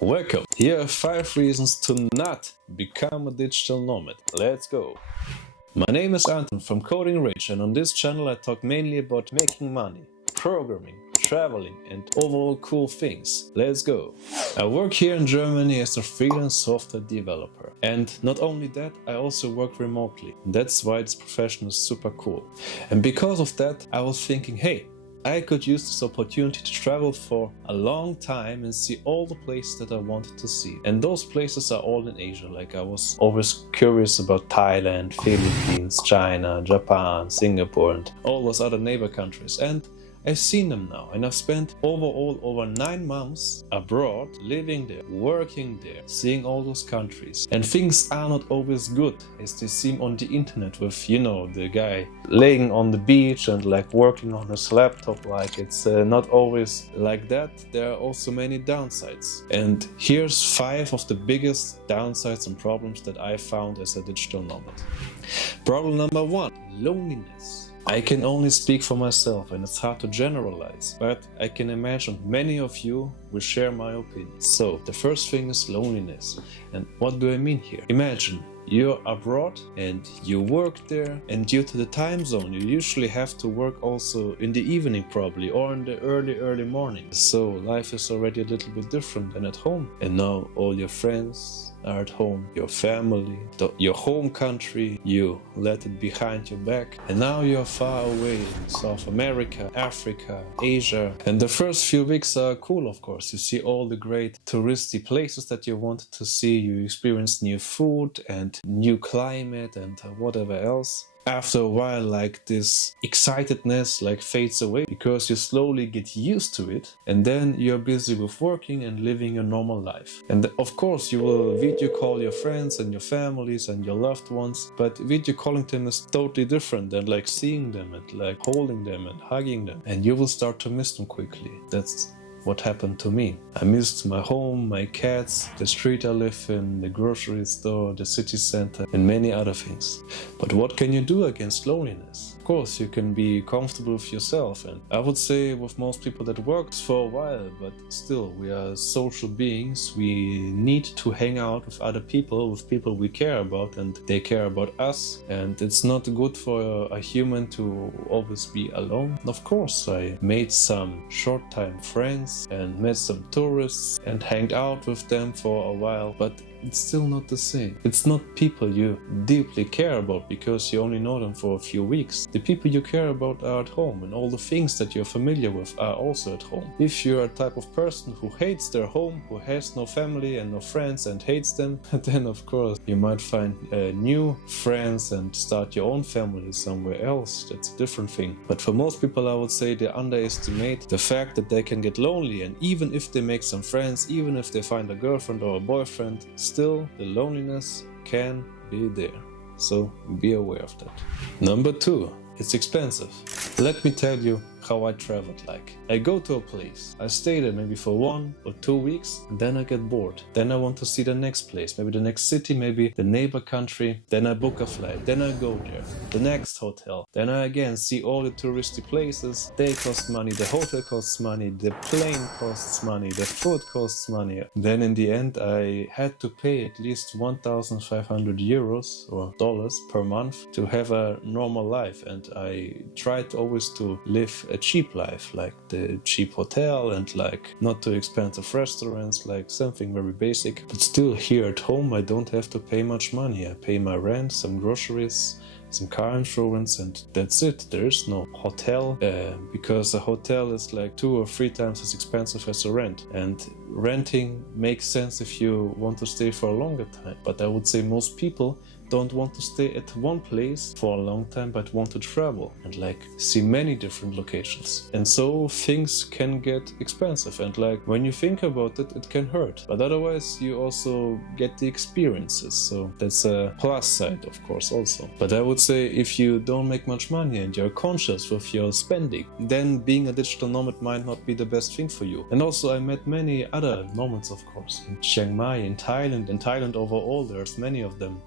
Welcome! Here are 5 reasons to not become a digital nomad. Let's go! My name is Anton from Coding Rich, and on this channel I talk mainly about making money, programming, traveling and overall cool things. Let's go! I work here in Germany as a freelance software developer. And not only that, I also work remotely. That's why this profession is super cool. And because of that, I was thinking, hey, I could use this opportunity to travel for a long time and see all the places that I wanted to see. And those places are all in Asia. Like, I was always curious about Thailand, Philippines, China, Japan, Singapore and all those other neighbor countries. And I've seen them now, and I've spent over 9 months abroad, living there, working there, seeing all those countries. And things are not always good as they seem on the internet with, you know, the guy laying on the beach and like working on his laptop. Like, it's not always like that. There are also many downsides. And here's 5 of the biggest downsides and problems that I found as a digital nomad. Problem number 1, loneliness. I can only speak for myself and it's hard to generalize, but I can imagine many of you will share my opinion. So the first thing is loneliness. And what do I mean here? Imagine you're abroad and you work there, and due to the time zone you usually have to work also in the evening probably, or in the early morning. So life is already a little bit different than at home. And now all your friends are at home, your family, your home country, you let it behind your back, and now you're far away in South America, Africa, Asia. And the first few weeks are cool, of course. You see all the great touristy places that you wanted to see, you experience new food and new climate and whatever else. After a while, like, this excitedness like fades away because you slowly get used to it, and then you're busy with working and living your normal life. And of course you will video call your friends and your families and your loved ones, but video calling them is totally different than like seeing them and like holding them and hugging them, and you will start to miss them quickly. That's what happened to me. I missed my home, my cats, the street I live in, the grocery store, the city center, and many other things. But what can you do against loneliness? Of course, you can be comfortable with yourself, and I would say with most people that works for a while, but still, we are social beings. We need to hang out with other people, with people we care about, and they care about us. And it's not good for a human to always be alone. Of course, I made some short-time friends and met some tourists and hanged out with them for a while, but it's still not the same. It's not people you deeply care about because you only know them for a few weeks. The people you care about are at home, and all the things that you're familiar with are also at home. If you're a type of person who hates their home, who has no family and no friends and hates them, then of course you might find new friends and start your own family somewhere else. That's a different thing. But for most people, I would say they underestimate the fact that they can get lonely, and even if they make some friends, even if they find a girlfriend or a boyfriend, still the loneliness can be there. So be aware of that. Number 2, it's expensive. Let me tell you how I traveled. Like, I go to a place, I stay there maybe for 1 or 2 weeks, and then I get bored. Then I want to see the next place, maybe the next city, maybe the neighbor country. Then I book a flight, then I go there, the next hotel. Then I again see all the touristy places. They cost money, the hotel costs money, the plane costs money, the food costs money. Then in the end I had to pay at least 1,500 euros or dollars per month to have a normal life. And I tried always to live a cheap life, like the cheap hotel and like not too expensive restaurants, like something very basic. But still, here at home I don't have to pay much money. I pay my rent, some groceries, some car insurance, and that's it. There is no hotel because a hotel is like 2 or 3 times as expensive as a rent, and renting makes sense if you want to stay for a longer time. But I would say most people don't want to stay at one place for a long time, but want to travel and like see many different locations. And so things can get expensive, and like when you think about it, it can hurt. But otherwise you also get the experiences, so that's a plus side, of course, also. But I would say if you don't make much money and you're conscious with your spending, then being a digital nomad might not be the best thing for you. And also I met many other nomads, of course, in Chiang Mai, in Thailand overall, there's many of them.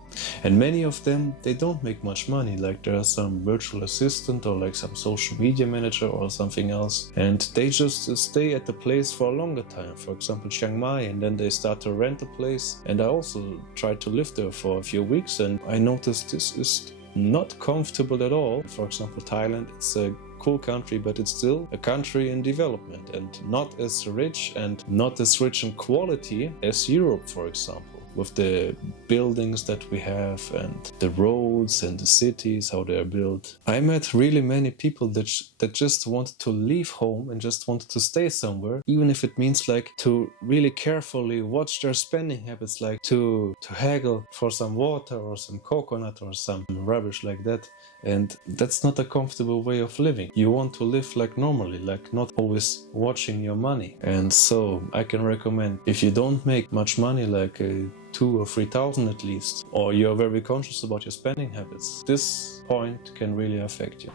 And And many of them, they don't make much money. Like there are some virtual assistant or like some social media manager or something else, and they just stay at the place for a longer time. For example, Chiang Mai, and then they start to rent a place. And I also tried to live there for a few weeks, and I noticed this is not comfortable at all. For example, Thailand, it's a cool country, but it's still a country in development and not as rich in quality as Europe, for example, with the buildings that we have and the roads and the cities, how they are built. I met really many people that just wanted to leave home and just wanted to stay somewhere, even if it means like to really carefully watch their spending habits, like to haggle for some water or some coconut or some rubbish like that. And that's not a comfortable way of living. You want to live like normally, like not always watching your money. And so I can recommend, if you don't make much money, like 2,000 or 3,000 at least, or you're very conscious about your spending habits, this point can really affect you.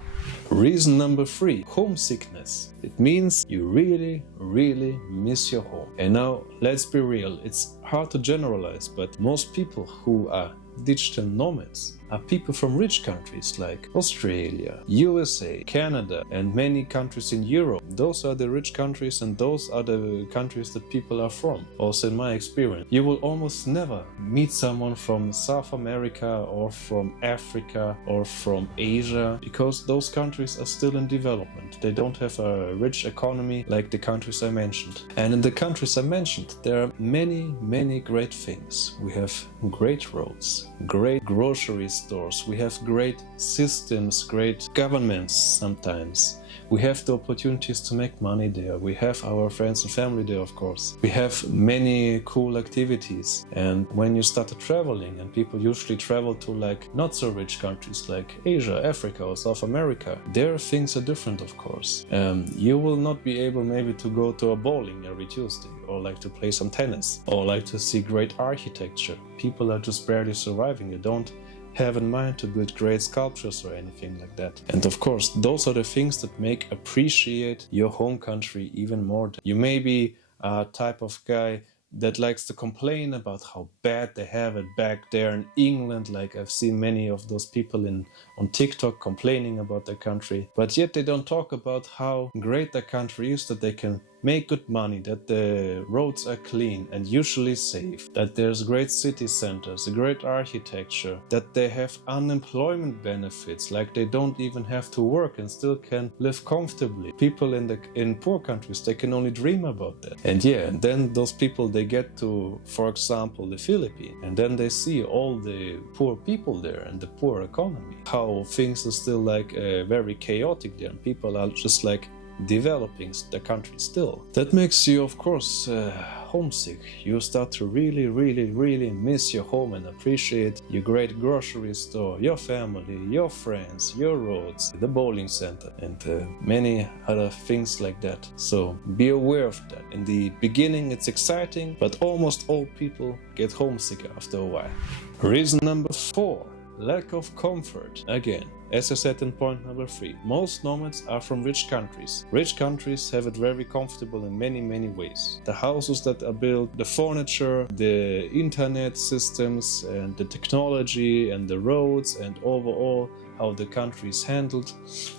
Reason number 3, homesickness. It means you really, really miss your home. And now let's be real, it's hard to generalize, but most people who are digital nomads are people from rich countries like Australia, USA, Canada, and many countries in Europe. Those are the rich countries, and those are the countries that people are from. Also in my experience, you will almost never meet someone from South America or from Africa or from Asia, because those countries are still in development. They don't have a rich economy like the countries I mentioned. And in the countries I mentioned, there are many, many great things. We have great roads, great grocery stores, we have great systems, great governments sometimes. We have the opportunities to make money there. We have our friends and family there, of course. We have many cool activities. And when you start traveling, and people usually travel to like not so rich countries like Asia, Africa or South America, there things are different, of course. You will not be able maybe to go to a bowling every Tuesday, or like to play some tennis, or like to see great architecture. People are just barely surviving. You don't have in mind to build great sculptures or anything like that. And of course, those are the things that make appreciate your home country even more. You may be a type of guy that likes to complain about how bad they have it back there in England. Like I've seen many of those people on TikTok complaining about their country, but yet they don't talk about how great their country is, that they can make good money, that the roads are clean and usually safe, that there's great city centers, a great architecture, that they have unemployment benefits, like they don't even have to work and still can live comfortably. People in poor countries, they can only dream about that. And yeah, and then those people, they get to, for example, the Philippines, and then they see all the poor people there and the poor economy, how things are still like very chaotic there, and people are just like developing the country still. That makes you, of course, homesick. You start to really, really, really miss your home and appreciate your great grocery store, your family, your friends, your roads, the bowling center, and many other things like that. So be aware of that. In the beginning it's exciting, but almost all people get homesick after a while. Reason number 4, lack of comfort. Again, as I said in point number 3, most nomads are from rich countries. Rich countries have it very comfortable in many, many ways. The houses that are built, the furniture, the internet systems, and the technology, and the roads, and overall how the country is handled.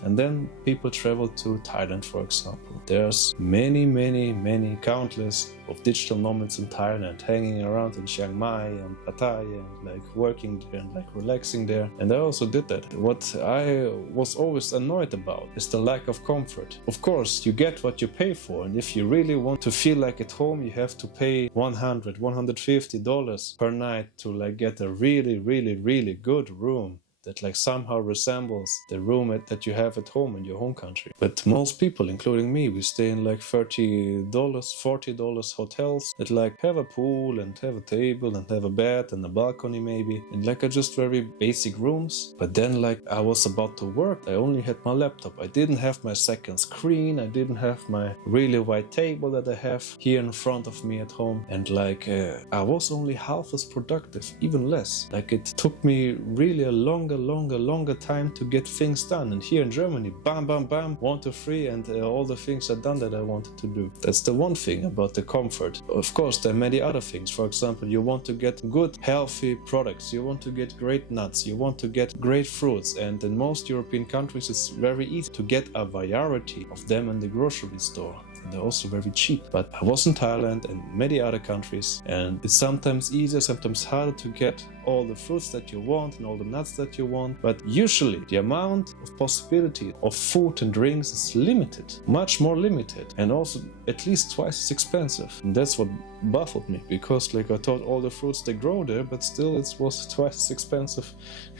And then people travel to Thailand, for example. There's many, many, many countless of digital nomads in Thailand, hanging around in Chiang Mai and Pattaya, and like working there and like relaxing there. And I also did that. What I was always annoyed about is the lack of comfort. Of course, you get what you pay for, and if you really want to feel like at home, you have to pay $100, $150 per night to like get a really, really, really good room that like somehow resembles the room that you have at home in your home country. But most people, including me, we stay in like $30, $40 hotels that like have a pool and have a table and have a bed and a balcony maybe, and like are just very basic rooms. But then like I was about to work, I only had my laptop. I didn't have my second screen, I didn't have my really wide table that I have here in front of me at home, and like I was only half as productive, even less. Like it took me really a longer longer time to get things done. And here in Germany, bam, bam, bam, 1, 2, 3, and all the things are done that I wanted to do. That's the one thing about the comfort. Of course, there are many other things. For example, you want to get good, healthy products. You want to get great nuts. You want to get great fruits. And in most European countries, it's very easy to get a variety of them in the grocery store. And they're also very cheap. But I was in Thailand and many other countries, and it's sometimes easier, sometimes harder to get all the fruits that you want and all the nuts that you want. But usually the amount of possibility of food and drinks is limited, much more limited, and also at least twice as expensive. And that's what baffled me, because like I thought all the fruits they grow there, but still it was twice as expensive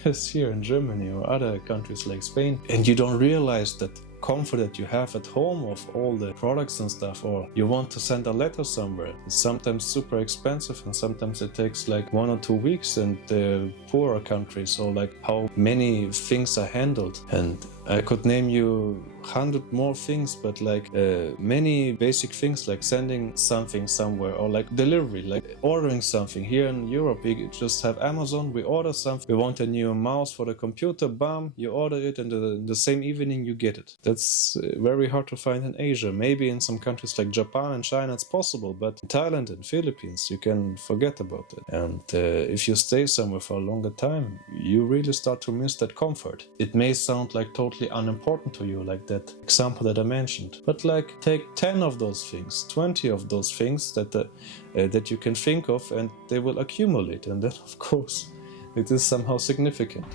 as here in Germany or other countries like Spain. And you don't realize that comfort that you have at home of all the products and stuff, or you want to send a letter somewhere, it's sometimes super expensive, and sometimes it takes like 1 or 2 weeks. And the poorer countries, or like how many things are handled, and I could name you 100 more things, but like many basic things like sending something somewhere, or like delivery, like ordering something. Here in Europe we just have Amazon, we order something, we want a new mouse for the computer, bam, you order it, and the same evening you get it. That's very hard to find in Asia. Maybe in some countries like Japan and China it's possible, but in Thailand and Philippines you can forget about it. And if you stay somewhere for a longer time, you really start to miss that comfort. It may sound like totally unimportant to you, like that example that I mentioned, but like take 10 of those things, 20 of those things that you can think of, and they will accumulate, and then of course it is somehow significant.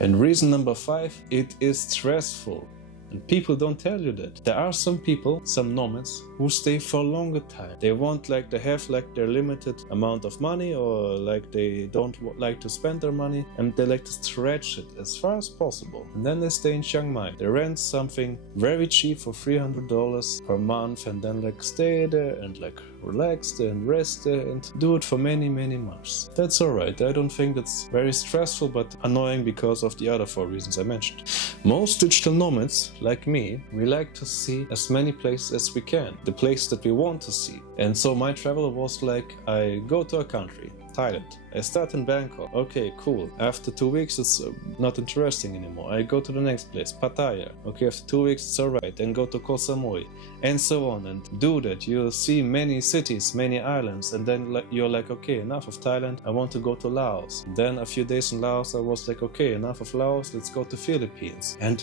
And reason number 5, it is stressful. And people don't tell you that. There are some people, some nomads, who stay for a longer time. They want like they have like their limited amount of money, or like they don't like to spend their money, and they like to stretch it as far as possible. And then they stay in Chiang Mai. They rent something very cheap for $300 per month, and then like stay there and like relax there and rest there and do it for many months. That's alright. I don't think that's very stressful, but annoying because of the other 4 reasons I mentioned. Most digital nomads, like me, we like to see as many places as we can, the place that we want to see. And so my travel was like, I go to a country, Thailand. I start in Bangkok. Okay, cool. After 2 weeks, it's not interesting anymore. I go to the next place, Pattaya. Okay, after 2 weeks, it's alright. Then go to Koh Samui, and so on. And do that. You'll see many cities, many islands, and then you're like, okay, enough of Thailand. I want to go to Laos. Then a few days in Laos, I was like, okay, enough of Laos. Let's go to Philippines. And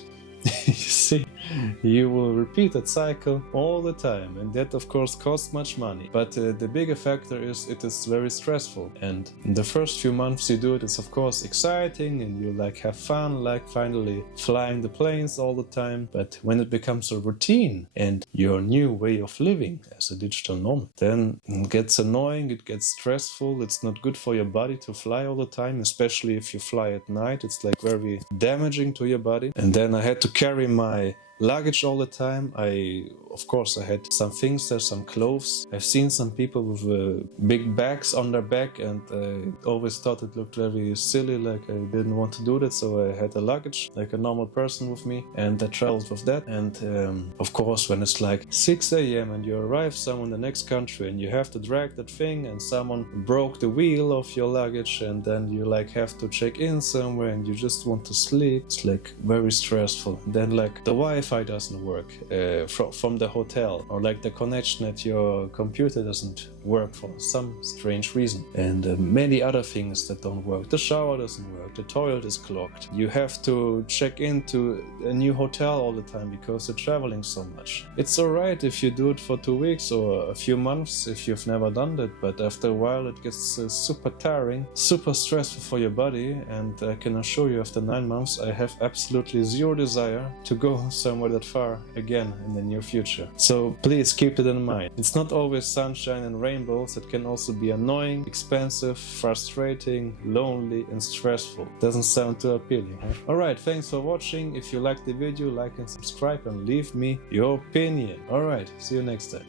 you see, you will repeat that cycle all the time, and that of course costs much money. But the bigger factor is it is very stressful, and in the first few months you do it, it's of course exciting and you like have fun, like finally flying the planes all the time. But when it becomes a routine and your new way of living as a digital nomad, then it gets annoying, it gets stressful. It's not good for your body to fly all the time, especially if you fly at night. It's like very damaging to your body. And then I had to carry my luggage all the time. Of course I had some things there, some clothes. I've seen some people with big bags on their back, and I always thought it looked very silly, like I didn't want to do that. So I had a luggage like a normal person with me, and I traveled with that. And of course when it's like 6 a.m. and you arrive somewhere in the next country and you have to drag that thing, and someone broke the wheel of your luggage, and then you like have to check in somewhere and you just want to sleep, it's like very stressful. Then like the Wi-Fi doesn't work from the hotel, or like the connection at your computer doesn't work for some strange reason, and many other things that don't work. The shower doesn't work, the toilet is clogged, you have to check into a new hotel all the time because you're traveling so much. It's alright if you do it for 2 weeks or a few months if you've never done that, but after a while it gets super tiring, super stressful for your body. And I can assure you, after 9 months I have absolutely zero desire to go somewhere that far again in the near future. So please keep it in mind. It's not always sunshine and rainbows. It can also be annoying, expensive, frustrating, lonely and stressful. Doesn't sound too appealing, huh? Alright, thanks for watching. If you liked the video, like and subscribe and leave me your opinion. Alright, see you next time.